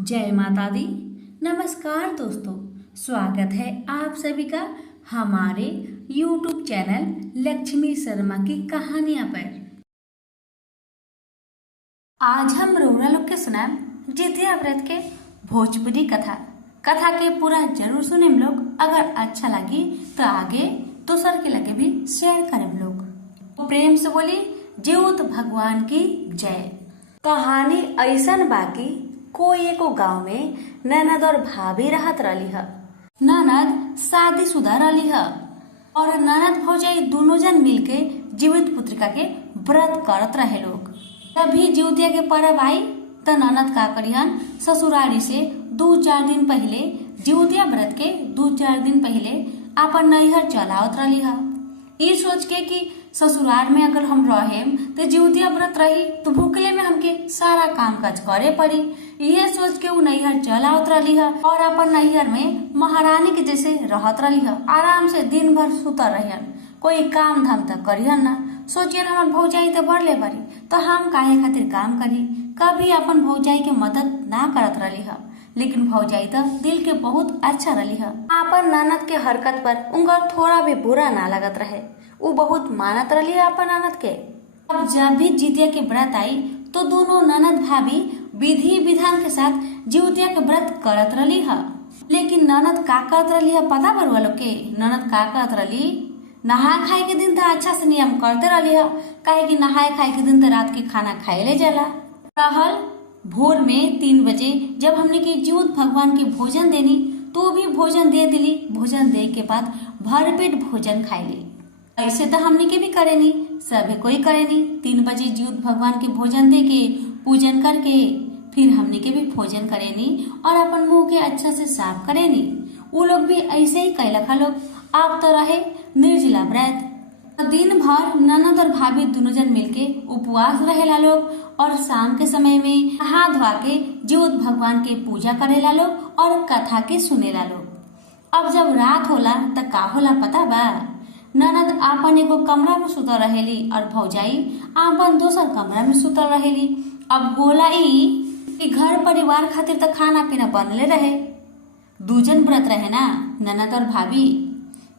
जय माता दी। नमस्कार दोस्तों, स्वागत है आप सभी का हमारे YouTube चैनल लक्ष्मी शर्मा की कहानियां पर। आज हम रउरा लोग के सुनाम जितिया व्रत के भोजपुरी कथा के पूरा जरूर सुने लोग। अगर अच्छा लगी तो आगे दूसर के लगे भी शेयर करें लोग। तो प्रेम से बोली जीवत भगवान की जय। कहानी ऐसन बाकी कोई एको गांव में ननद और भाभी रहत रही है। ननद शादीशुदा रही है और ननद भौजाई दोनों जन मिलके जीवित पुत्रिका के व्रत करत रहे लोग। तभी जीवतिया के पर्व आई तो ननद का करिहन ससुरारी से 2-4 दिन पहले जीवतिया व्रत के 2-4 दिन पहले अपन नैहर चलावत रही है। ये सोच के कि ससुराल में अगर हम रहेम तो जीवतिया व्रत रही तो भूखले में हमके सारा काम काज करे पड़ी। यह सोच के वो नैहर चलावत रही है और अपन नैहर में महारानी के जैसे रहत रही है। आराम से दिन भर सुतर रहियन, कोई काम धाम तक करियन ना। सोचियन हमार भौजाई तो बढ़ले बड़ी तो हम काहे खातिर काम करी। कभी अपन भौजाई के मदद ना करत रही है, लेकिन भौजाई तो दिल के बहुत अच्छा रही है। अपन ननद के हरकत पर उनका थोड़ा भी बुरा ना लगत रहे। वो बहुत मानत रही है अपन ननद के। अब जब भी जितिया के व्रत आई तो दोनों ननद भाभी विधि विधान के साथ जितिया के व्रत करत रही है। लेकिन ननद का करत रही है पता बरुआ लोग के। ननद का करत रही, नहा खाए के दिन तो अच्छा से नियम करते रही है, काहे कि नहाए खाए के दिन तो रात के खाना खाए ले जाला रहल। भोर में 3 बजे जब हमने के जीवत भगवान के भोजन देनी तो भी भोजन दे दिली। भोजन दे के बाद भरपेट भोजन खाए ली। ऐसे तो हमने के भी करेनी, सभी कोई करेनी। 3 बजे जीवत भगवान के भोजन दे के पूजन करके फिर हमने के भी भोजन करेनी और अपन मुंह के अच्छा से साफ करेनी। वो लोग भी ऐसे ही कैलक लोग। अब तो रहे निर्जला व्रत। दिन भर ननद और भाभी दोनों जन मिलके उपवास रहेला लोग और शाम के समय में नहा धोआ के जीवत भगवान के पूजा करेला लोग और कथा के सुनेला लोग। अब जब रात होला तो का होला पता बा? ननद आपन एगो कमरा में सुतल रहेली और भौजाई आपन दोसर कमरा में सुतल रहेली। अब होला ई कि घर परिवार खातिर तो खाना पीना बनले रहे। 2 जन व्रत रहे ना, ननद और भाभी,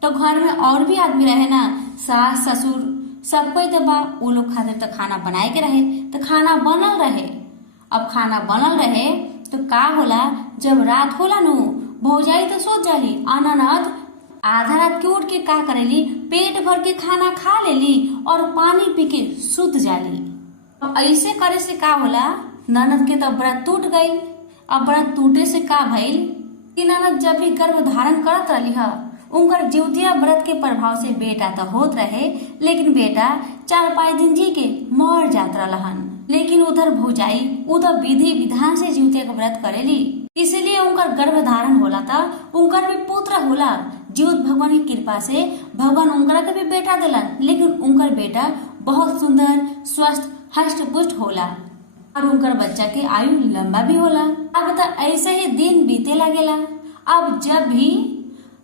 तो घर में और भी आदमी रहे ना, सास ससुर सब कोई तो बा। वो लोग खातिर तो खाना बनाए के रहे तो खाना बनल रहे। अब खाना बनल रहे तो का होला, जब रात होला नु भौजाई तो सोच जाली, ननद आधा रात के उठ के का करेली, पेट भर के खाना खा लेली और पानी पी के सुत जाली। अब ऐसे करे से का होला, ननद के तो व्रत टूट गई। अब व्रत टूटे से का भइल कि ननद जब भी गर्भ धारण करत रही है उनकर जीवतिया व्रत के प्रभाव से बेटा तो होत रहे, लेकिन बेटा 4-5 दिन जी के मर जात रहन। लेकिन उधर भौजाई उधर विधि विधान से जीवतिया का व्रत करेली, इसलिए उनकर गर्भ धारण होला था। उनकर भी पुत्र होला। जीवत भगवान की कृपा से भगवान उनकरा के भी बेटा दिलन, लेकिन उनकर बेटा बहुत सुंदर स्वस्थ हष्ट पुष्ट होला और उनकर बच्चा के आयु लंबा भी होला। अब तो ऐसे ही दिन बीते लगेला। अब जब भी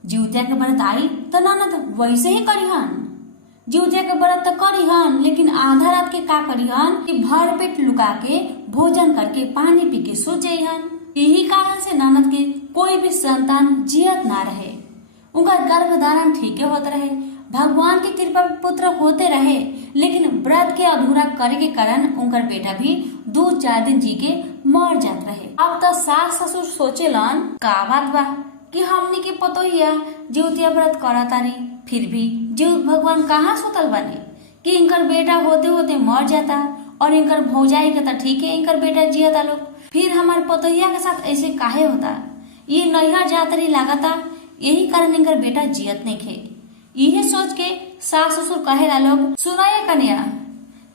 जीवतिया के व्रत आई तो ननद वैसे ही करिहन। जीवतिया के व्रत तो करिहन, लेकिन आधा रात के का करिहन कि भर पेट लुका के भोजन करके पानी पी के सो जाइहन। यही कारण से ननद के कोई भी संतान जियत ना रहे। उनका गर्भ धारण ठीक होते रहे, भगवान की कृपा पुत्र होते रहे, लेकिन व्रत के अधूरा करे के कारण उनका बेटा भी 2-4 दिन जी के मर जात रहे। अब तो सास ससुर सोचेलन का बात बा कि हमनी के पतोहिया जीवतिया व्रत करतारी, फिर भी जीव भगवान कहाँ सुतल बने कि इनकर बेटा होते होते मर जाता और इनकर भौजाई के तो ठीक है इनकर बेटा जियता लोग। फिर हमार पतोहिया के साथ ऐसे काहे होता? ये नैहर जातरी लागता, यही कारण इनकर बेटा जियत नहीं खे। यही सोच के सास ससुर कहे लोग, सुनाया कन्या,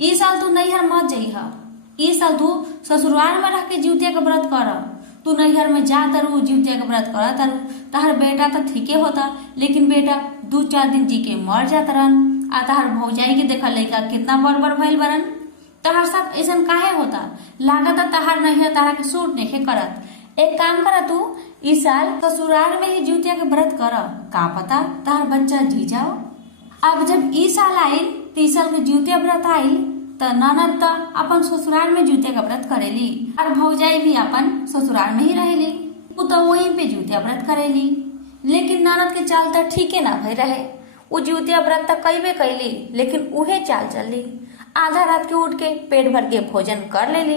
ई साल तू नैहर मत जइहा, ई साल तू ससुराल में रह के जीवतिया का व्रत कर। तू नैहर में जा तरु जीवतिया का व्रत कर तरु, तहर बेटा तो ठीके होता, लेकिन बेटा 2-4 दिन जी के मर जात रहन। आ तहर भौजाई के देखा लड़का कितना बड़ भइल बरन। तहर साथ ऐसा काहे होता? लागता तहर नैहर तारा के सूट नहीं करत। एक काम करा, तू इस साल ससुराल में ही जीवतिया के व्रत कर, का पता तहर बच्चा जी जाओ। अब जब ई साल आयल, 3 साल के जीवतिया व्रत आयल तो ननद तो अपन ससुराल में जुतिया का व्रत करेली और भौजाई भी अपन ससुराल में ही रहेली, वो तो वहीं पे जुतिया व्रत करेली। लेकिन ननद के चाल तो ठीके ना भई रहे, वो जुतिया व्रत तो कईबे कैली लेकिन उहे चाल चलली, आधा रात के उठ के पेट भर के भोजन कर लेली।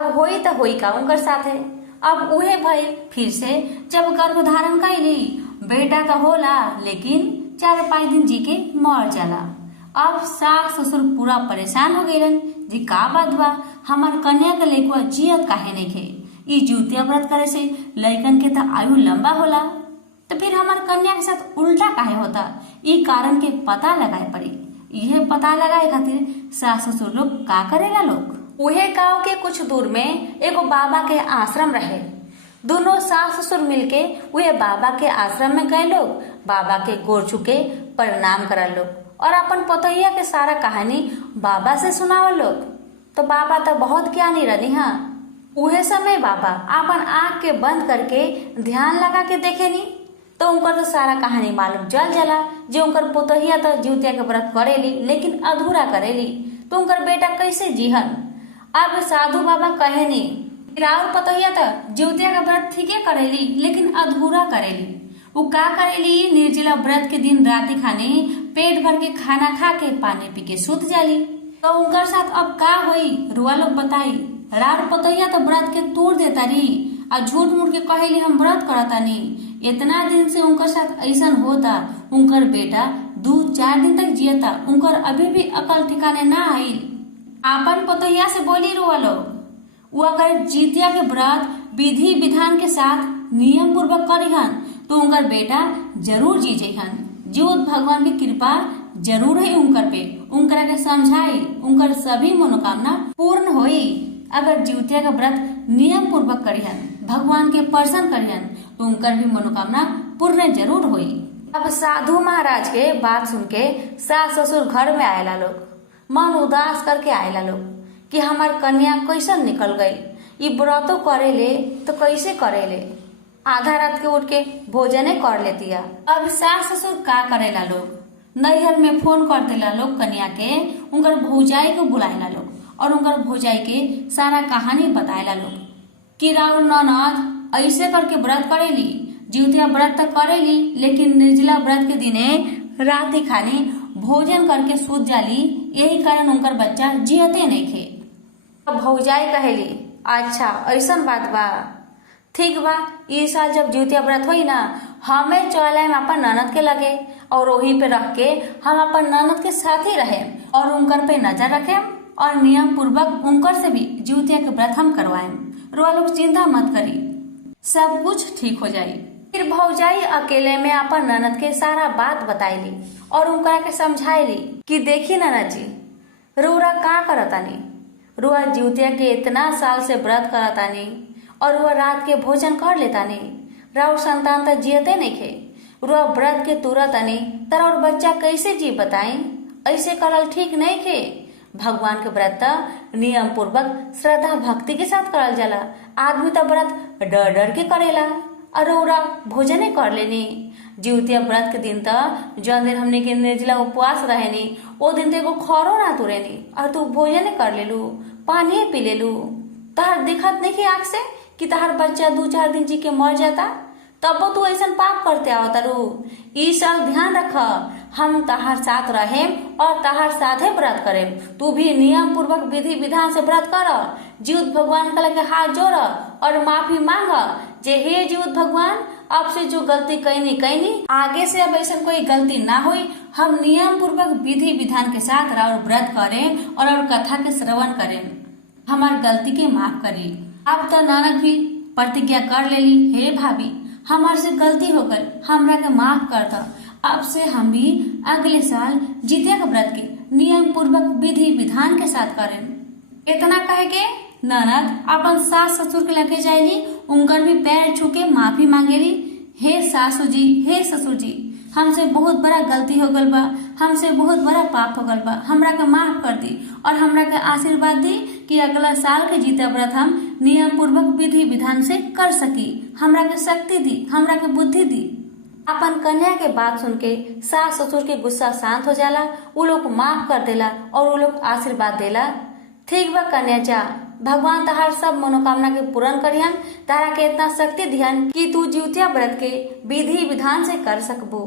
अब होई तो होई का उनकर साथ है। अब उहे भई फिर से जब गर्भ धारण कैली, बेटा तो होला लेकिन 4-5 दिन जी के मर जाला। अब सास ससुर पूरा परेशान हो गए जी का बात बा, हमार कन्या के लेकुआ जियत काहे नइखे, ई जुतिया व्रत करे से लइकन के तो आयु लंबा होला, तो फिर हमार कन्या के साथ उल्टा काहे होता, ई कारण के पता लगाए पड़ी। यह पता लगाए खातिर सास ससुर लोग का करेला लोग, उहे गांव के कुछ दूर में एगो बाबा के आश्रम रहे। दोनों सास ससुर मिलके उहे बाबा के आश्रम में गए लोग, बाबा के गोर छुके प्रणाम करा लोग और अपन पतोहिया के सारा कहानी बाबा से सुनावा लोग। तो बाबा तो बहुत ज्ञानी रही। हाँ, उहे समय बाबा अपन आँख के बंद करके ध्यान लगा के देखेनी तो उनकर तो सारा कहानी मालूम चल जाला। जो उनकर पतोहिया तो जुतिया के व्रत करेली लेकिन अधूरा करेली, तो उनकर बेटा कैसे जीहन। अब साधु बाबा कहेनी राउर पतोहिया तो जुतिया का व्रत ठीके करेली लेकिन अधूरा करेली। वो का करेली, निर्जला व्रत के दिन राति खाने पेट भर के खाना खा के पानी पी के सुत जाली। तो उनकर साथ अब का होई रुआ लोग बताई। राउर पतोहिया तो व्रत के तोड़ देता रही और झूठ मूठ के कहेली हम व्रत करता नहीं। इतना दिन से उनकर साथ ऐसा होता, उनकर बेटा 2-4 दिन तक जियता, उनकर अभी भी अकल ठिकाने ना आई। आपन पतोहिया से बोली रुआ लोग, वो अगर जितिया के व्रत विधि विधान के साथ नियम पूर्वक करिहन तो उनकर बेटा जरूर जी जइहन। जीवत भगवान की कृपा जरूर है उनकर पे, उनकरा के समझाई उनकर सभी मनोकामना पूर्ण होई। अगर जितिया का व्रत नियम पूर्वक करिहन, भगवान के प्रसन्न करिहन तो उनकर भी मनोकामना पूर्ण जरूर होई। अब साधु महाराज के बात सुन के सास ससुर घर में आयला लोग, मन उदास करके आयला लोग कि हमार कन्या कैसन निकल गई, ये व्रतो करेले तो कैसे करेले, आधा रात के उठ के भोजने कर लेतिया। अब सास ससुर का करेला लोग, नैहर में फोन कर देला लोग कन्या के, उनकर भौजाई को बुलाएला लोग और उनकर भौजाई के सारा कहानी बताएला लोग कि राउर ननद ऐसे करके व्रत करेली, जितिया व्रत तो करेली लेकिन निर्जला व्रत के दिने राति खानी भोजन करके सूत जाली, यही कारण उनकर बच्चा जियते नहीं थे। भौजाई कहेली अच्छा ऐसा बात बा, ठीक बा, इस साल जब जितिया व्रत होई ना हमें चले अपन ननद के लगे और वही पे रख के हम अपन ननद के साथ ही रहे और उनकर पे नजर रखे और नियम पूर्वक उनकर से भी जितिया के व्रत हम करवाएं। रुआ लोग चिंता मत करी, सब कुछ ठीक हो जाये। फिर भौजाई अकेले में अपन ननद के सारा बात बताईली और उनकरा के समझाईली कि देखी ननद जी, रुआ का करतानी, रुआ जितिया के इतना साल से व्रत करतानी और रुआ रात के भोजन कर लेतानी, राउर संतान तो जियते नहीं खे, रुआ व्रत के तुरतानी तर और बच्चा कैसे जी बताई, ऐसे करल ठीक नहीं खे। भगवान के व्रत नियम पूर्वक श्रद्धा भक्ति के साथ करल जाला, आदमी तो व्रत डर डर के करेला और रौरा भोजने कर लेनी। जितिया व्रत के दिन तो जौन दिन हमने के निर्जला उपवास रहेनी वो दिन तो एगो खरो ना तुरेनी और तू भोजने कर लेलू, पानी पी लेलू, तहर दिखत नहीं की आँख से कि तहर बच्चा 2-4 दिन जी के मर जाता, तब तू ऐसा पाप करते आवता रू। इस साल ध्यान रख, हम तहार साथ रहे और तहार साथे व्रत करे, तू भी नियम पूर्वक विधि विधान से व्रत कर, जीवत भगवान का लगे हाथ जोड़ और माफी मांग जे हे जीवत भगवान अब से जो गलती कैनी आगे से अब ऐसा कोई गलती ना हुई, हम नियम पूर्वक विधि विधान के साथ और व्रत करें और कथा के श्रवण करें, हमार गलती के माफ करी। अब तो ननद भी प्रतिज्ञा कर लेली, हे भाभी हमार से गलती हो गई, हमरा के माफ कर दो, अब से हम भी अगले साल जितिया के व्रत के नियम पूर्वक विधि विधान के साथ करें। इतना कह के ननद अपन सास ससुर के लगे जाएली, उनकर भी पैर छू के माफी मांगेली, हे सासू जी हे ससुर जी हमसे बहुत बड़ा गलती हो गल बा, हमसे बहुत बड़ा पाप हो गल बा, हमरा के माफ कर दी और हमरा के आशीर्वाद दी कि अगला साल के जितिया व्रत हम नियम पूर्वक विधि विधान से कर सकी, हमरा के शक्ति दी, हमरा के बुद्धि दी। अपन कन्या के बात सुन के सास ससुर के गुस्सा शांत हो जाला, वो लोग माफ कर देला और वो लोग आशीर्वाद देला। ठीक बा कन्या जा, भगवान तहार सब मनोकामना के पूर्ण करियन, तारा के इतना शक्ति दिहन कि तू जिउतिया व्रत के विधि विधान से कर सकबो।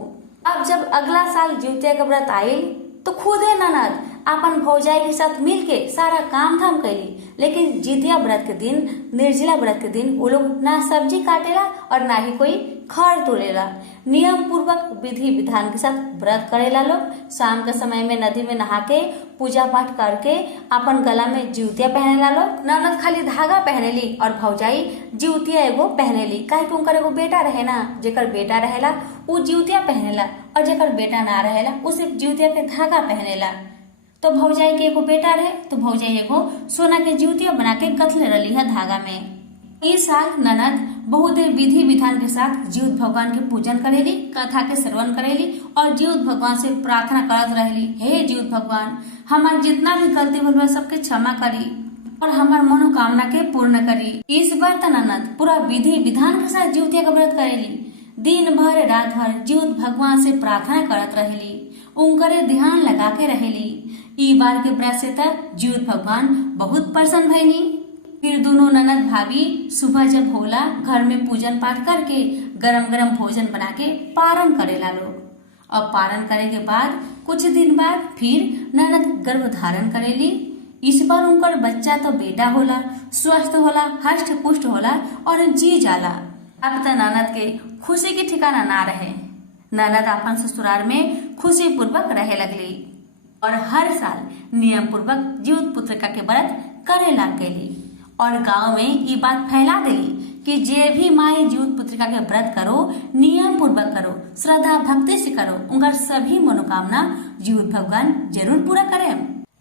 अब जब अगला साल जिउतिया का व्रत आयल तो खुदे ननद अपन भौजाई के साथ मिलके सारा काम धाम कैली। लेकिन जितिया व्रत के दिन, निर्जला व्रत के दिन वो लोग ना सब्जी काटेला और ना ही कोई खर तोड़ेला। नियम पूर्वक विधि विधान के साथ व्रत करेला लोग। शाम के समय में नदी में नहा के पूजा पाठ करके अपन गला में जिउतिया पहनेला लोग। ननद खाली धागा पहनेली और भौजाई जिउतिया एगो पहनेली। काहे कि उनकर एगो बेटा रहे ना, जेकर बेटा रहेला उ जिउतिया पहनेला और जेकर बेटा ना रहेला उ सिर्फ जिउतिया के धागा पहनेला। तो भौजाई के एगो बेटा रहे तो भौजाई एगो सोना के जिउतिया बना के कथले रही है धागा में। इस साल ननद बहुत विधि विधान के साथ जीउत भगवान के पूजन करेली, कथा के श्रवण करेली और जीउत भगवान से प्रार्थना करत रहेली, हे जीउत भगवान हमार जितना भी गलती भूल सबके क्षमा करी और हमार मनोकामना के पूर्ण करी। इस बार त ननद पूरा विधि विधान के साथ जिउतिया का व्रत करेली। दिन भर रात भर जीउत भगवान से प्रार्थना करत रहेली, उनकरे ध्यान लगा के रहेली। ई बार के व्रत से तक जीउत भगवान बहुत प्रसन्न भइनी। फिर दोनों ननद भाभी सुबह जब होला घर में पूजन पाठ करके गरम गरम भोजन बना के पारण करेला लोग। अब पारण करे के बाद कुछ दिन बाद फिर ननद गर्भ धारण करेली। इस बार उनकर बच्चा तो बेटा होला, स्वस्थ होला, हष्ट पुष्ट होला और जी जाला। अब तो ननद के खुशी की ठिकाना ना रहे। ननद अपन ससुराल में खुशी पूर्वक रहे लगली और हर साल नियम पूर्वक जीउत पुत्रिका के व्रत करे लग गई और गांव में ये बात फैला देली कि जे भी माई जीउत पुत्रिका के व्रत करो, नियम पूर्वक करो, श्रद्धा भक्ति से करो, उनका सभी मनोकामना जीउत भगवान जरूर पूरा करे।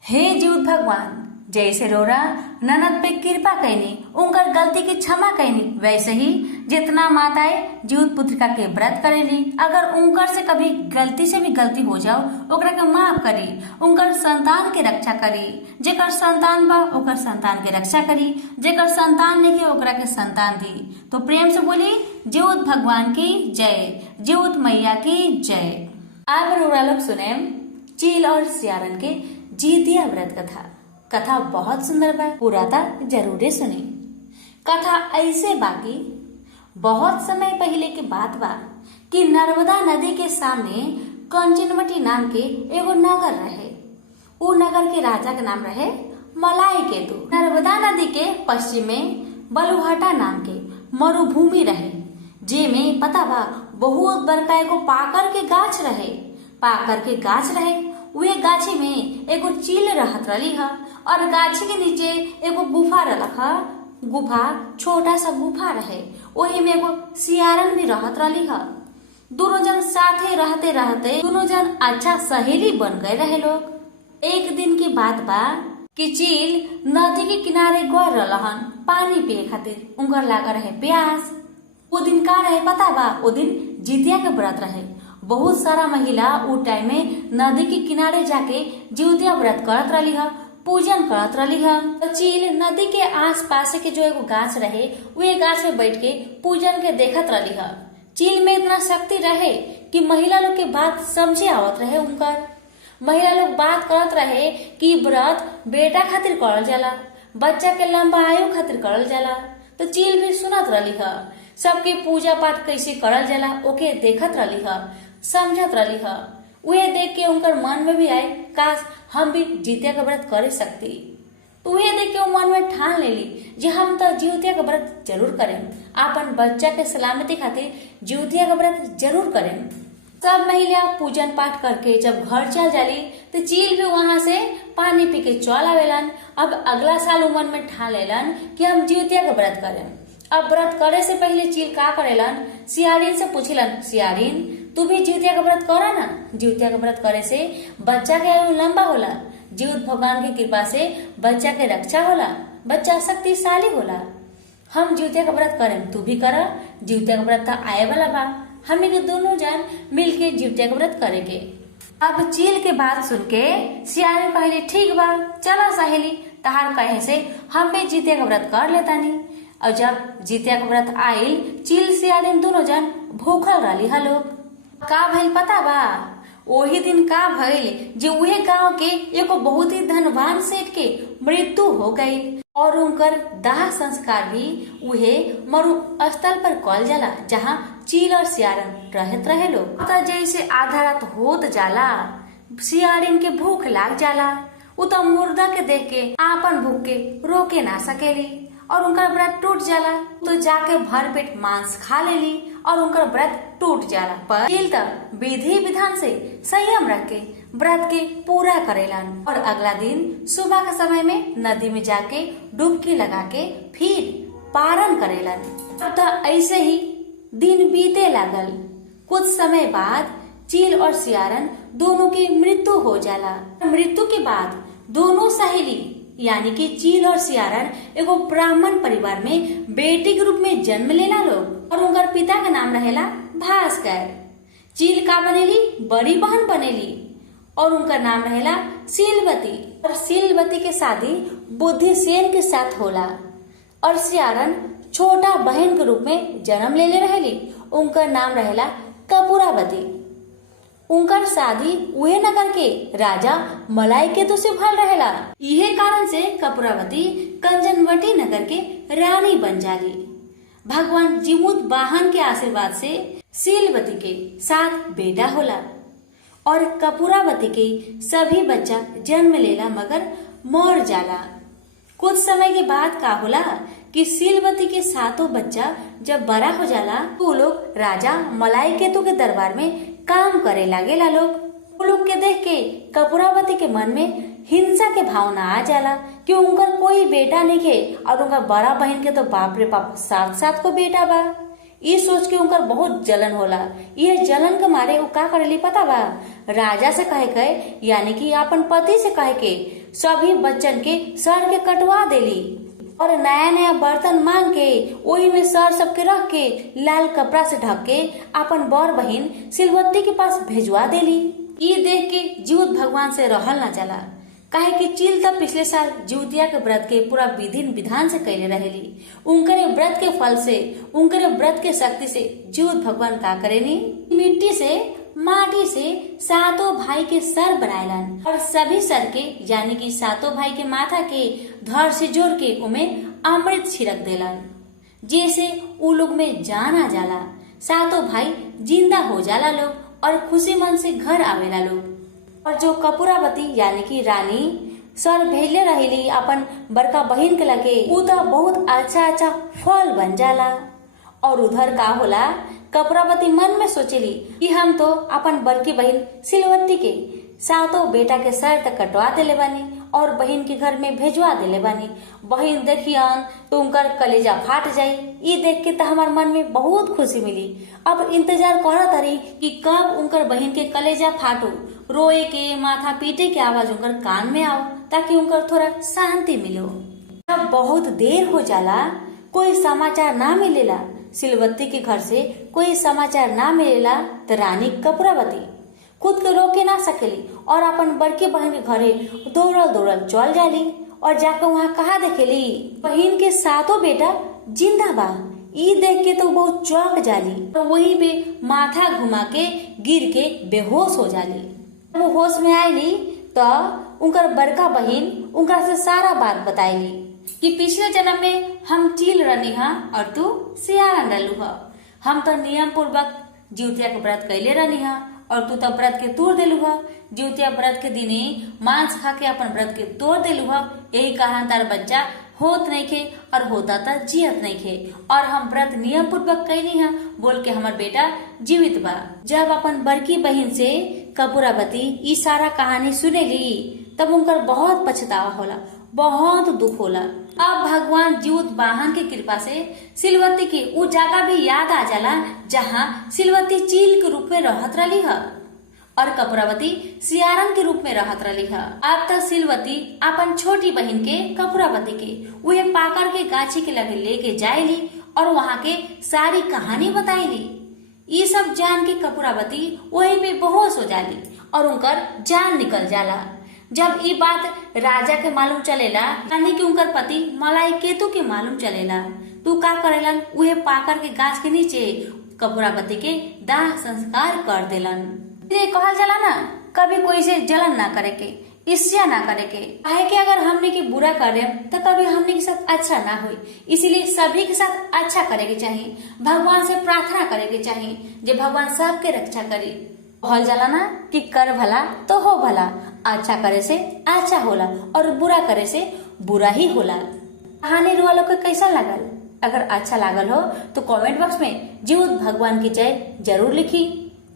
हे जीउत भगवान, जैसे रोरा ननद पे कृपा कैनी, उनकर गलती की क्षमा कैनी, वैसे ही जितना माताएं जीउत पुत्रिका के व्रत करेली, अगर उनकर से कभी गलती से भी गलती हो जाओ ओकरा के माफ करी, उनकर संतान के रक्षा करी। जेकर संतान बा ओकर संतान के रक्षा करी, जेकर संतान नहीं है ओकरा के संतान दी। तो प्रेम से बोली जीउत भगवान की जय, जीउत मैया की जय। अब रोरा लोग सुने चील और सियारन के जितिया व्रत कथा। कथा बहुत सुंदर बा, पूरा ता जरूर सुनी। कथा ऐसे बाकी बहुत समय पहले की बात बा कि नर्मदा नदी के सामने कंचनवटी नाम के एगो नगर रहे। उ नगर के राजा के नाम रहे मलाई केतु। नर्मदा नदी के पश्चिम में बलुहटा नाम के मरुभूमि रहे, जेमे पता बा बहुत बड़का एगो पाकर के गाछ रहे। पाकर के गाछ रहे, वे गाछी में एगो चील रहत रही है और गाछी के नीचे एगो गुफा रहा। गुफा छोटा सा गुफा रहे, वही में एगो सियारन भी रहत रही है। दोनों जन साथे रहते रहते दोनों जन अच्छा सहेली बन गए रहे लोग। एक दिन की बात बा कि चील नदी के किनारे गए रहन पानी पिए खातिर, उनकर लागा रहे प्यास। वो दिन का रहे पता बा, वो दिन जितिया के व्रत रहे। बहुत सारा महिला उ टाइम में नदी के किनारे जाके जिउतिया व्रत करत रही है, पूजन करत रही है। तो चील नदी के आस पास के जो एगो गाछ रहे वे गाछ में बैठ के पूजन के देखत रही है। चील में इतना शक्ति रहे कि महिला लोग के बात समझे आवत रहे। उनकर महिला लोग बात करत रहे कि व्रत बेटा खातिर करल जाला, बच्चा के लंबा आयु खातिर करल जाला। तो चील भी सुनत रही है, सबके पूजा पाठ कैसे करल जाला ओके देखत रही है, समझत रही है। उहे देख के उनकर मन में भी आए काश हम भी जितिया का व्रत कर सकती। तो उहे देख के मन में ठान लेली जे हम तो जितिया का व्रत जरूर करें, अपन बच्चा के सलामती खातिर जितिया का व्रत जरूर करें। सब महिला पूजन पाठ करके जब घर चल जाली तो चील भी वहां से पानी पी के चल आवेलन। अब अगला साल मन में ठान लेलन कि हम जितिया का व्रत करें। अब व्रत करे से पहले चील का करेलन, सियारिन से पूछलन, सियारिन तू भी जितिया का व्रत करा ना। जितिया का व्रत करे से बच्चा के आयु लंबा होला, जीउत भगवान की कृपा से बच्चा के रक्षा होला, बच्चा शक्तिशाली होला। हम जितिया का व्रत करें, तू भी कर। जितिया का व्रत आए वाला बा, हमें के दोनों जन मिल के जितिया का व्रत करेंगे। अब चील के बात सुन के सियारिन कहली ठीक बा, चला सहेली तहार कहे से हम भी जितिया का व्रत कर लेतानी। और जब जितिया का व्रत आयल चील सियारिन दोनों जन भूखल रही है लोग। का भइल पता बा? ओही दिन का भइल जे उहे गांव के एगो बहुत ही धनवान सेठ के मृत्यु हो गई और उनकर दाह संस्कार भी उहे मरु स्थल पर कल जाला जहाँ चील और सियारन रहत रहे लोग। तो जैसे आधा रात होत जाला, सियारिन के भूख लाग जाला, उ तो मुर्दा के देख के आपन भूख के रोके ना सकेली और उनका व्रत टूट जाला। तो जाके भर पेट मांस खा लेली और उनका व्रत टूट जाला। पर चील तक विधि विधान से संयम रख के व्रत के पूरा करेलन और अगला दिन सुबह के समय में नदी में जाके डुबकी लगा के फिर पारण करेलन। तो ऐसे ही दिन बीते लागल। कुछ समय बाद चील और सियारन दोनों की मृत्यु हो जाला। मृत्यु के बाद दोनों सहेली यानी कि चील और सियारन एगो ब्राह्मण परिवार में बेटी के रूप में जन्म लेना लोग और उनका पिता का नाम रहेला भास्कर। चील का बनेली बड़ी बहन बनेली और उनका नाम रहेला सीलवती और सीलवती के शादी बुद्धिसेन के साथ होला और सियारन छोटा बहन के रूप में जन्म लेले रहेली। उनका नाम रहेला कपूरावती। उनकर शादी उहे नगर के राजा मलाई केतु से भल रहेला। यही कारण से कपूरावती कंचनवटी नगर के रानी बन जाली। भगवान जीमूत वाहन के आशीर्वाद से सीलवती के 7 बेटा होला और कपूरावती के सभी बच्चा जन्म लेला मगर मर जाला। कुछ समय के बाद का होला कि सीलवती के 7 बच्चा जब बड़ा हो जाला तो वो लोग राजा मलाई केतु के दरबार में काम करे लागेला लोग। वो लोग के देख के कपूरावती के मन में हिंसा के भावना आ जाला कि उनका कोई बेटा नहीं है और उनका बड़ा बहन के तो बाप रे बाप 7 को बेटा बा। ये सोच के उनका बहुत जलन होला। ये जलन के मारे वो का करेली पता बा? राजा से कहे के यानी कि अपन पति से कहे के सभी बच्चन के सर के कटवा देली और नया नया बर्तन मांग के वही में सर सबके रख के लाल कपड़ा से ढक के अपन बड़ बहन सिलवती के पास भेजवा देली। ये देख के जीवत भगवान से रहल न जाला। काहे कि चील तब पिछले साल जीवतिया के व्रत के पूरा विधि विधान से कैले रहेली। उनके व्रत के फल से, उनके व्रत के शक्ति से जीवत भगवान का करेनी मिट्टी से माटी से 7 भाई के सर बनाएलन और सभी सर के यानी कि 7 भाई के माथा के धड़ से जोड़ के उमें अमृत छिड़क देलन। जैसे उ लोग में जान आ जाला, 7 भाई जिंदा हो जाला लोग और खुशी मन से घर आवेला लोग। और जो कपूरावती यानी कि रानी सर भेजले रहेली अपन बड़का बहन के लगे उ तो बहुत अच्छा फल बन जाला। और उधर का होला कपूरावती मन में सोचेली कि हम तो अपन बड़की बहन सिलवती के 7 बेटा के सर तक कटवा देले बानी और बहन के घर में भेजवा देले बानी। बहन देखियन तो उनकर कलेजा फाट जाई। ये देख के तो हमार मन में बहुत खुशी मिली। अब इंतजार करत रही कि कब उनकर बहन के कलेजा फाटो, रोए के माथा पीटे के आवाज उनकर कान में आओ ताकि उनकर थोड़ा शांति मिलो। जब बहुत देर हो जाला, कोई समाचार ना मिलेला, सिलवती के घर से कोई समाचार ना मिलेला तो रानी कपूरावती खुद के रोके ना सकेली और अपन बड़की बहन के घरे दौड़ल चल जाली और जाकर वहाँ कहा देखेली बहन के 7 बेटा जिंदा बा। ई देख के तो बहुत चौंक जाली तो वहीं पे माथा घुमा के गिर के बेहोश हो जाली। वो होश में आयली तो उनकर बड़का बहन उनका से सारा बात बताईली कि पिछले जन्म में हम चील रनी हा और तू सियारन रहलू हा। हम तो नियम पूर्वक जीवतिया के व्रत कैले रहनी हा और तू तो व्रत के तोड़ देलू हा। जीवतिया व्रत के दिने मांस खा के अपन व्रत के तोड़ देलू हा। यही कारण तार बच्चा होत नहीं खे और होता था जियत नहीं खे और हम व्रत नियम पूर्वक कैली हा बोल के हमार बेटा जीवित बा। जब अपन बड़की बहन से कपूरावती ई सारा कहानी सुनेली तब उनकर बहुत पछतावा होला, बहुत दुख होला। अब भगवान जीवत वाहन की कृपा से सिलवती की वो जगह भी याद आ जाला जहाँ सिलवती चील के रूप में रहत रही है और कपूरावती सियारन के रूप में रहत रही है। अब तक सिलवती अपन छोटी बहन के कपूरावती के वह पाकर के गाछी के लगे लेके जायली और वहाँ के सारी कहानी बताईली। ये सब जान के कपूरावती वही पे बेहोश हो जाली और उनकर जान निकल जाला। जब ये बात राजा के मालूम चलेला यानी कि उनकर पति मलाई केतु के मालूम चलेला तू का करेलन उहे पाकर के गाछ के नीचे कपूरापति के दाह संस्कार कर देलन। ये कहल जाला ना, कभी कोई से जलन ना करे के, ईर्ष्या ना करे के, काहे कि अगर हमने की बुरा करे तो कभी हमने के साथ अच्छा ना हो। इसीलिए सभी के साथ अच्छा करे के चाहिए, भगवान से प्रार्थना करे के चाहिए जे भगवान सबके रक्षा करी। कहल जाला ना कि कर भला तो हो भला, अच्छा करे से अच्छा होला और बुरा करे से बुरा ही होला। कहानी रुआ लोग के कैसा लागल? अगर अच्छा लागल हो तो कमेंट बॉक्स में जीवत भगवान की जय जरूर लिखी।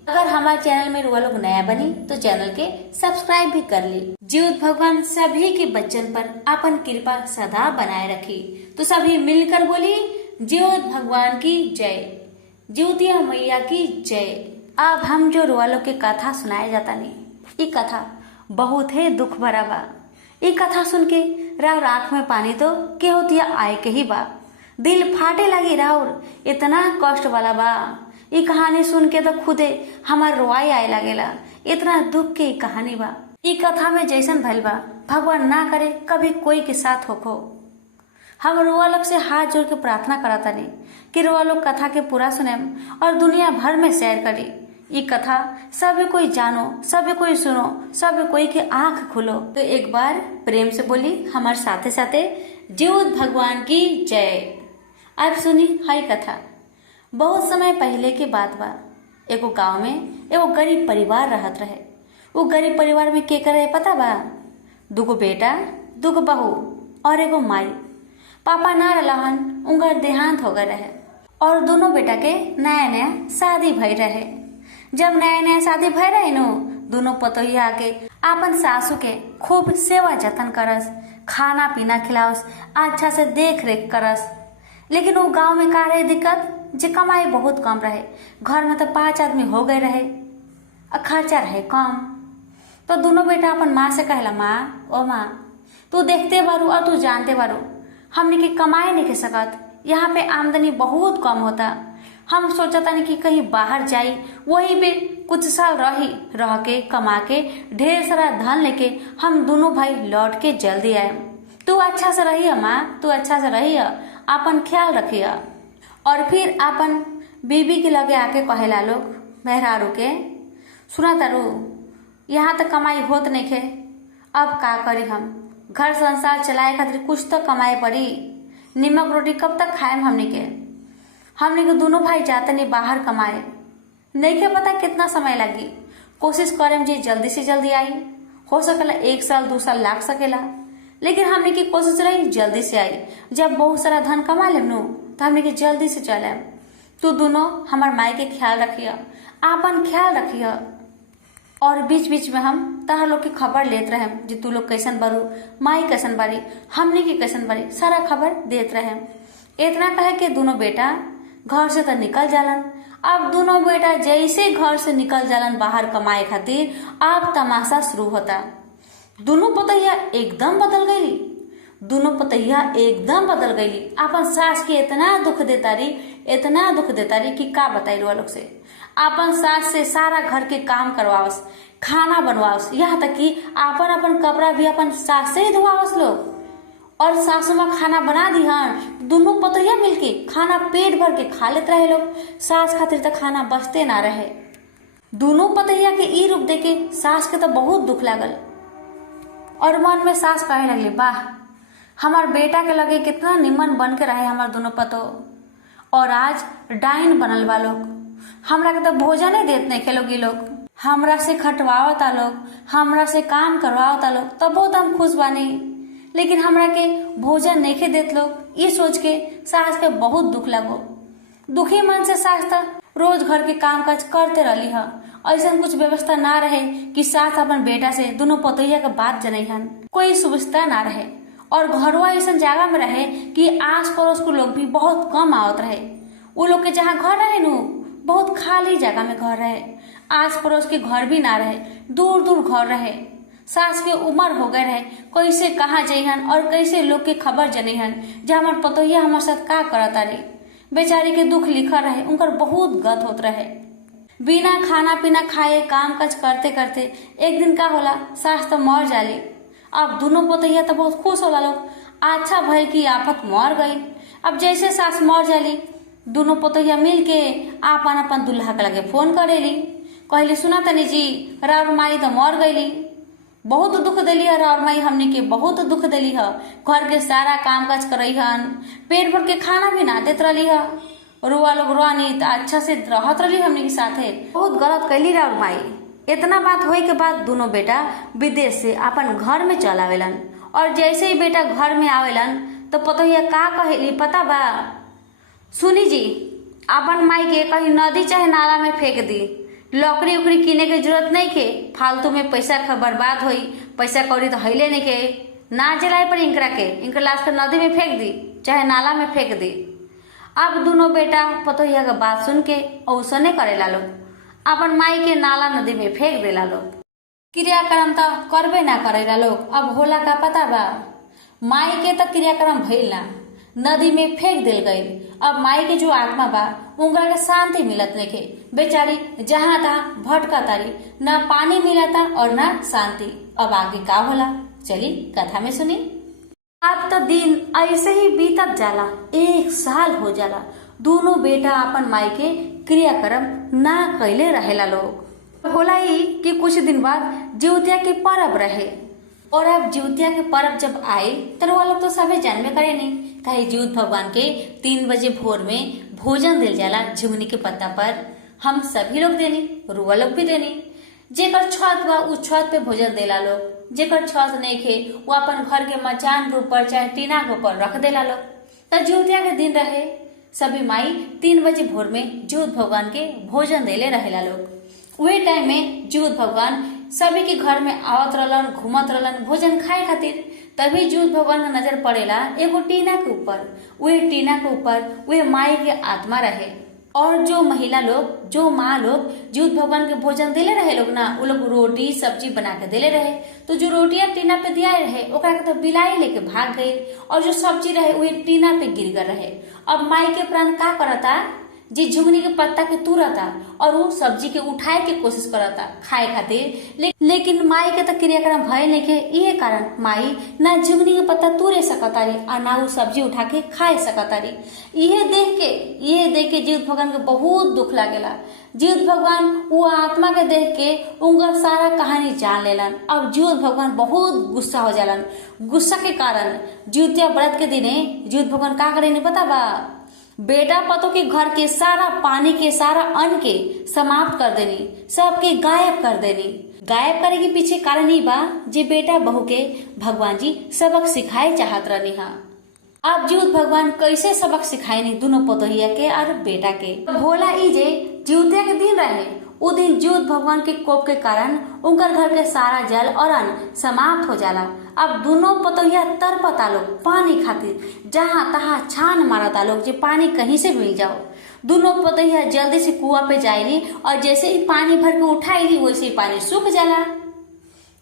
अगर हमारे चैनल में रुआ लोग नया बनी तो चैनल के सब्सक्राइब भी कर ली। जीवत भगवान सभी के बच्चन पर अपन कृपा सदा बनाए रखी। तो सभी मिलकर बोली जीवत भगवान की जय, जीवतिया मैया की जय। अब हम जो रुआ लोग के कथा सुनाए जाता नहीं, ये कथा बहुत है दुख भरा बा। ये कथा सुन के राउर आंख में पानी तो के होतिया आए के ही बा, दिल फाटे लगी राउर, इतना कष्ट वाला बा। ये कहानी सुन के तो खुदे हमार रोआई आए लगेला, इतना दुख के कहानी बा। ये कथा में जैसन भइल बा भगवान ना करे कभी कोई के साथ होखो। हम रुआ लोग से हाथ जोड़ के प्रार्थना कराता नहीं कि रुआ लोग कथा के पूरा सुने और दुनिया भर में शेयर करी। ये कथा सभी कोई जानो, सभी कोई सुनो, सभी कोई के आंख खुलो। तो एक बार प्रेम से बोली हमारे साथे साथे जीवत भगवान की जय। अब सुनी हाई कथा। बहुत समय पहले की बात बा, एगो गांव में एगो गरीब परिवार रहत रहे। वो गरीब परिवार में के करे पता बा? दुगो बेटा, दुगो बहू और एगो माई। पापा ना रहन, उनका देहांत हो गए रहे और दोनों बेटा के नया नया शादी भई रहे। जब नया नया शादी भय रहे नो, दोनों पतोहिया के आपन सासू के खूब सेवा जतन करस, खाना पीना खिलाओस, अच्छा से देख रेख करस। लेकिन वो गांव में का रहे दिक्कत, जे कमाई बहुत कम रहे। घर में तो 5 आदमी हो गए रहे और खर्चा रहे कम। तो दोनों बेटा अपन माँ से कहला, माँ ओ माँ, तू देखते बारू और तू जानते बारू हमने की कमाई नहीं के सकत, यहाँ पे आमदनी बहुत कम होता। हम सोचता नहीं कि कहीं बाहर जाई, वहीं पे कुछ साल रह के कमा के ढेर सारा धन लेके हम दोनों भाई लौट के जल्दी आए। तू अच्छा से रही माँ, तू अच्छा से रही, अपन ख्याल रखिए। और फिर अपन बीबी के लगे आके कहेला लोग मेहरारू के, सुना तारू यहाँ तक कमाई होत नहीं खे, अब का करी हम, घर संसार चलाए खातिर कुछ तो कमाए पड़ी, निमक रोटी कब तक खाए हमने के दोनों भाई जाते नहीं बाहर कमाए, नहीं के पता कितना समय लगी। कोशिश करें जी जल्दी से जल्दी आई, हो सकेला 1 साल 2 साल लाग सकेला, लेकिन हमने की कोशिश रही जल्दी से आई। जब बहुत सारा धन कमा लेम नु तो हमने की जल्दी से चले। तू दोनों हमार माई के ख्याल रखिए, आपन ख्याल रखिए। और बीच बीच में हम तहर लोग की खबर लेत रहे जी तू लोग कैसन बारू, माई कैसन बारी, हमने की कैसन बारी, सारा खबर देत रहे। इतना कहे के दोनों बेटा घर से तो निकल जालन। अब दोनों बेटा जैसे घर से निकल जालन बाहर कमाए खातिर, अब तमाशा शुरू होता। दोनों पतैया एकदम बदल गई, दोनों पतैया एकदम बदल गई। अपन सास के इतना दुख देता रही कि का बताई रुआ लोग से। अपन सास से सारा घर के काम करवावस, खाना बनवावस, यहाँ तक कि अपन अपन कपड़ा भी अपन सास से ही धोवावस लोग। और सासू माँ खाना बना दी, हाँ दोनों पतैया मिलके खाना पेट भर के खा लेते रहे लोग। सास खातिर तो खाना बचते ना रहे। दोनों पतैया के ई रूप देखे सास के तो बहुत दुख लागल और मन में सास कहे लगली, वाह हमार बेटा के लगे कितना निमन बन के रहे हमार दोनों पतो, और आज डाइन बनल बा लोग। हमरा के तो भोजन ही देत नहीं खेलोगी लोग, हमरा से खटवावता लोग, हमरा से काम करवावता लोग, तब बहुत हम खुश बानी, लेकिन हमरा के भोजन नहीं खे देत लोग। ये सोच के सास के बहुत दुख लगो। दुखी मन से सास था रोज घर के काम काज करते रही है। ऐसा कुछ व्यवस्था ना रहे कि सास अपन बेटा से दोनों पतैया के बात जनैहन, कोई सुविधा ना रहे। और घरवा ऐसा जगह में रहे कि आस पड़ोस के लोग भी बहुत कम आवत रहे। वो लोग के जहाँ घर रहे नु बहुत खाली जगह में घर रहे, आस पड़ोस के घर भी ना रहे, दूर दूर घर रहे। सास के उम्र हो गए रहे, कैसे कहाँ जइहन और कैसे लोग के खबर जनिहन जे हमार पतोहिया हमारे साथ का करता रही। बेचारी के दुख लिखा रहे, उनकर बहुत गत होत रहे। बिना खाना पीना खाए काम काज करते करते एक दिन का होला, सास तो मर जाली। अब दोनों पतोहिया तो बहुत खुश होला लोग, अच्छा भइल की आफत मर गई। अब जैसे सास मर जाली दोनों पतोहिया मिल के आपन अपन दुल्हा के लगे फोन करेली, कहली सुना तनी जी राउर माई तो मर गईली, बहुत दुख दिली है राउर माई, हमने के बहुत दुख दिली है, घर के सारा काम काज करई हन, पेट भर के खाना भी ना देत रही है, रुआ लोग रुआनी तो अच्छा से रहत रही हमने के साथे, बहुत गलत कैली राउर माई। इतना बात होए के बाद दोनों बेटा विदेश से अपन घर में चल आवेलन, और जैसे ही बेटा घर में आवेलन तो पतोहिया का कहेली पता बा, सुनी जी अपन माई के कहीं नदी चाहे नाला में फेंक दी, लकड़ी उकड़ी किने के जरूरत नहीं के, फालतू में पैसा बर्बाद होई, पैसा कौड़ी तो हईले नहीं के, ना जलाए पर इनकरा के इनकर लाश के नदी में फेंक दी चाहे नाला में फेंक दी। अब दोनों बेटा पतोहिया का बात सुन के औसने करेला लोग, अपन माई के नाला नदी में फेंक देला लोग। क्रियाक्रम तो करबे ना करेला लोग। अब होला का पता बा, माई के तो क्रियाक्रम भइल ना, नदी में फेंक दिल गई। अब माई के जो आत्मा बा उनका के शांति मिलत नहीं के, बेचारी जहाँ तहाँ भटका तारी, ना पानी मिलता और ना शांति। अब आगे का होला चली कथा में सुनी। अब तो दिन ऐसे ही बीतत जाला, 1 साल हो जाला, दोनों बेटा अपन माई के क्रियाक्रम ना कैले रहेला लोग। होला ही कि कुछ दिन बाद जिउतिया के पर्व रहे, और अब जिउतिया के पर्व जब आए तो वो लोग तो सभी जानबे करे नहीं, कहे जिउत भगवान के 3 बजे भोर में भोजन दिल जाला झिंगुनी के पत्ता पर, हम सभी लोग देनी, रुआ लोग भी देनी। जेकर छत बा उस छत पे भोजन देला लोग, जेकर छत नहीं खे वो अपन घर के मचान के ऊपर चाहे टीना के ऊपर रख देला लोग। तब जिउतिया के दिन रहे, सभी माई 3 बजे भोर में जिउत भगवान के भोजन देले रहेला लोग। वही टाइम में जिउत भगवान सभी के घर में आवत रहलन, घूमत रहलन भोजन खाए खातिर। तभी जिउत भगवान का नजर पड़ेला एगो टीना के ऊपर, वही टीना के ऊपर वही माई के आत्मा रहे, और जो महिला लोग, जो माँ लोग जिउत भगवान के भोजन देले रहे लोग ना, वो लोग रोटी सब्जी बना के देले रहे। तो जो रोटियां टीना पे दिया रहे ओकरा के तो बिलाई लेके भाग गई, और जो सब्जी रहे वही टीना पे गिर गए रहे। अब माई के प्राण का करता, जी झुंगनी के पत्ता के तुरता और वो सब्जी के उठाए के कोशिश करता खाए खातिर, लेकिन माई के तो क्रियाक्रम भय नहीं के, इहे कारण माई ना झुंगनी के पत्ता तुरे सकतारी और ना वो सब्जी उठा के खाए सकतारी। इहे देख के जिउत भगवान के बहुत दुख लागेला। जिउत भगवान वो आत्मा के देख के उनका सारा कहानी जान लेलन। अब जिउत भगवान बहुत गुस्सा हो जालन। गुस्सा के कारण जिउतिया व्रत के दिने जिउत भगवान का करे नहीं पता बा, बेटा पतो के घर के सारा पानी के सारा अन्न के समाप्त कर देनी, सबके गायब कर देनी। गायब करे के पीछे कारण ही बा जे बेटा बहू के भगवान जी सबक सिखाए चाहत रहनी हा। अब जिउत भगवान कैसे सबक सिखाए नहीं दोनों पतोहिया के और बेटा के। होला ई जे जिउतिया के दिन रहे, उ दिन जिउत भगवान के कोप के कारण उनका घर के सारा जल और अन्न समाप्त हो जाला। अब दोनों पतोहिया तरपता लोग पानी खातिर, जहाँ तहाँ छान मारता लोग जे पानी कहीं से मिल जाओ। दोनों पतोहिया जल्दी से कुआं पे जाएली और जैसे ही पानी भर के उठाएली वैसे ही पानी सूख जाला।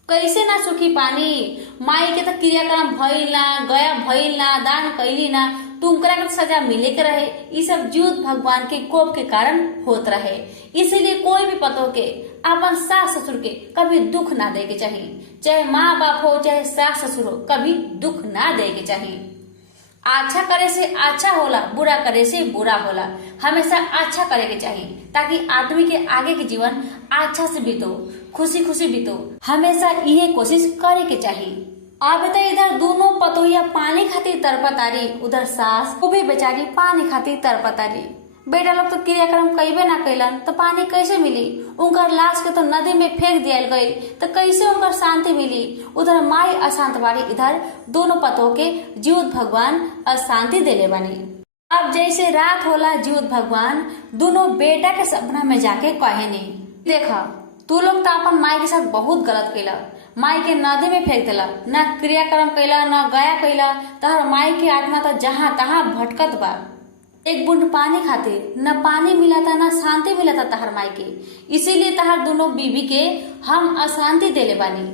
कैसे ना सूखी पानी, माई के तो क्रियाक्रम भइल ना, गया भइल ना, दान कैली ना, तुमकरा के सजा मिले के रहे। ये सब जिउत भगवान के कोप के कारण होत रहे। इसीलिए कोई भी पतो के अपन सास ससुर के कभी दुख ना दे के चाहिए, चाहे माँ बाप हो चाहे सास ससुर हो, कभी दुख ना दे के चाहिए। अच्छा करे से अच्छा होला, बुरा करे से बुरा होला। हमेशा अच्छा करे के चाहिए ताकि आदमी के आगे के जीवन अच्छा से बीतो, खुशी खुशी बीतो। हमेशा यही कोशिश करे के चाहिए। अब तो इधर दोनों पतोहिया पानी खातिर तरपतारी, उधर सास वो भी बेचारी पानी खातिर तरपतारी। बेटा लोग तो क्रियाक्रम कईबे ना कैलन तो पानी कैसे मिली? उनकर लाश के तो नदी में फेंक दिया गई तो कैसे उनकर शांति मिली? उधर माई अशांत बाड़ी, इधर दोनों पतों के जिउत भगवान अशांति देले बानी। अब जैसे रात होला जिउत भगवान दोनों बेटा के सपना में जाके कहे नहीं, देखा तू लोग तो अपन माई के साथ बहुत गलत कैला, माई के नदी में फेंक देला, ना क्रियाक्रम कैला ना गया कैला, तहर माई की आत्मा तो जहाँ तहाँ भटकत बा। एक बूंद पानी खातिर न पानी मिलाता ना शांति मिलाता तहर माई के, इसीलिए तहर दोनों बीबी के हम अशांति देले बानी।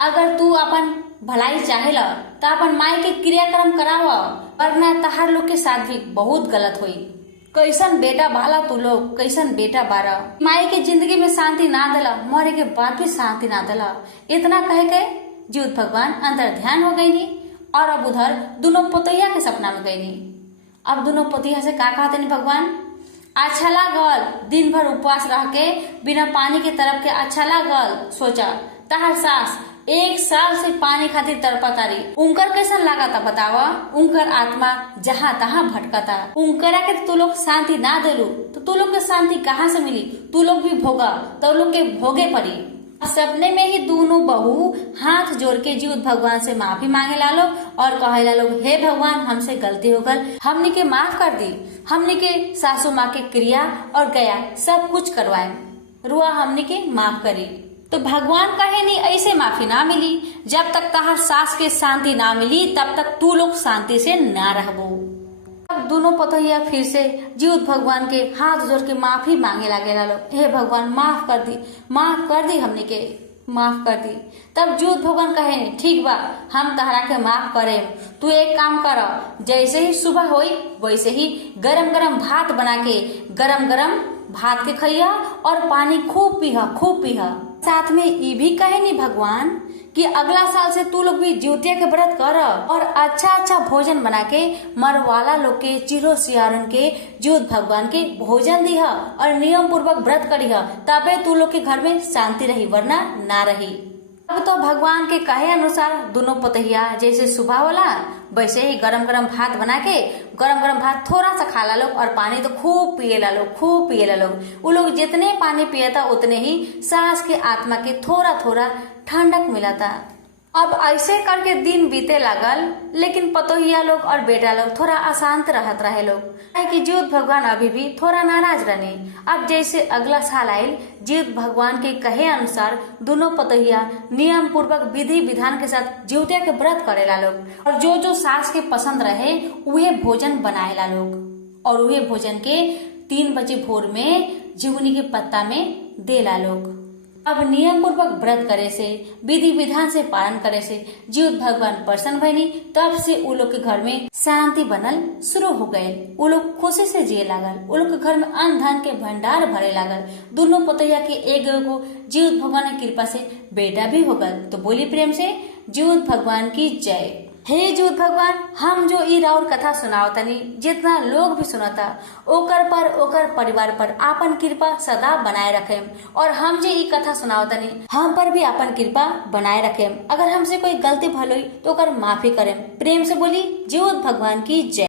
अगर तू अपन भलाई चाहेला तो अपन माई के क्रियाक्रम करावा, वरना तहर लोग के साथ भी बहुत गलत हुई। कैसन बेटा बाला तू लोग, कैसन बेटा बारा, माई के जिंदगी में शांति ना दिला, मरे के बाद भी शांति ना दिला। इतना कह के जिउत भगवान अंदर ध्यान हो गई नी और अब उधर दोनों पतोहिया के सपना में गई नी। अब दोनों पतिया से का कहते नहीं भगवान, अच्छा लागल दिन भर उपवास रह के बिना पानी के तरफ के, अच्छा लागल सोचा तहर सास 1 साल से पानी खातिर तड़पतारी, उनकर कैसन लागता बतावा, उनकर आत्मा जहाँ तहाँ भटकता, उनकरा के तू लोग शांति ना देलू तो तू लोग के शांति कहाँ से मिली, तू लोग भी भोगा तो लोग के भोगे पड़ी। सपने में ही दोनों बहू हाथ जोड़ के जीउत भगवान से माफी मांगे ला लोग और कहे ला लोग, हे भगवान हमसे गलती हो गल, हमने के माफ कर दी, हमने के सासू माँ के क्रिया और गया सब कुछ करवाए, रुआ हमने के माफ करी। तो भगवान कहे नहीं ऐसे माफी ना मिली, जब तक तहार सास के शांति ना मिली तब तक तू लोग शांति से ना रहबो। अब दोनों पतोहिया फिर से जीउत भगवान के हाथ जोड़ के माफी मांगे लगे ला लोग, हे भगवान माफ कर दी, माफ कर दी, हमने के माफ कर दी। तब जीउत भगवान कहे ठीक बा हम तहरा के माफ करे, तू एक काम कर, जैसे ही सुबह होई वैसे ही गरम गरम भात बना के गरम गरम भात के खइया और पानी खूब पीहा, खूब पीहा। साथ में ये भी कहे नहीं भगवान कि अगला साल से तू लोग भी ज्योतिया के व्रत कर और अच्छा अच्छा भोजन बना के मरवाला लोग के, चिरो सियारन के ज्योत भगवान के भोजन दिहा और नियम पूर्वक व्रत करिहा, तबे तू लोग के घर में शांति रही, वरना ना रही। अब तो भगवान के कहे अनुसार दोनों पतहिया जैसे सुबह होला वैसे ही गरम गरम भात बना के गरम गरम भात थोड़ा सा खा ला लोग और पानी तो खूब पिए ला लोग, खूब पिए ला लोग। वो लोग जितने पानी पिए था उतने ही सास के आत्मा के थोड़ा थोड़ा ठंडक मिला था। अब ऐसे करके दिन बीते लागल, लेकिन पतोहिया लोग और बेटा लोग थोड़ा अशांत रहत रहे लोग, कि जीउत भगवान अभी भी थोड़ा नाराज रहने। अब जैसे अगला साल आयल, जीउत भगवान के कहे अनुसार दोनों पतोहिया नियम पूर्वक विधि विधान के साथ ज्योतिया के व्रत करेला लोग और जो जो सास के पसंद रहे उहे भोजन बनाएला लोग और उहे भोजन के 3 बजे भोर में जीवनी के पत्ता में देला लोग। अब नियम पूर्वक व्रत करे से, विधि विधान से पालन करे से जीउत भगवान प्रसन्न भइनी, तब से उ लोग के घर में शांति बनल शुरू हो गए। उ लोग खुशी से जिए लागल, उ लोग के घर में अन्न धन के भंडार भरे लागल। दोनों पतैया के एगो जीउत भगवान की कृपा से बेटा भी हो गल। तो बोली प्रेम से जीउत भगवान की जय। हे जीउत भगवान, हम जो ई राउर कथा सुनाओ तनी, जितना लोग भी सुनाता ओकर पर ओकर परिवार पर आपन कृपा सदा बनाए रखे और हम जे ई कथा सुनाओ तनी हम पर भी आपन कृपा बनाए रखे। अगर हमसे कोई गलती भल हुई तो ओकर माफी करें। प्रेम से बोली जीउत भगवान की जय।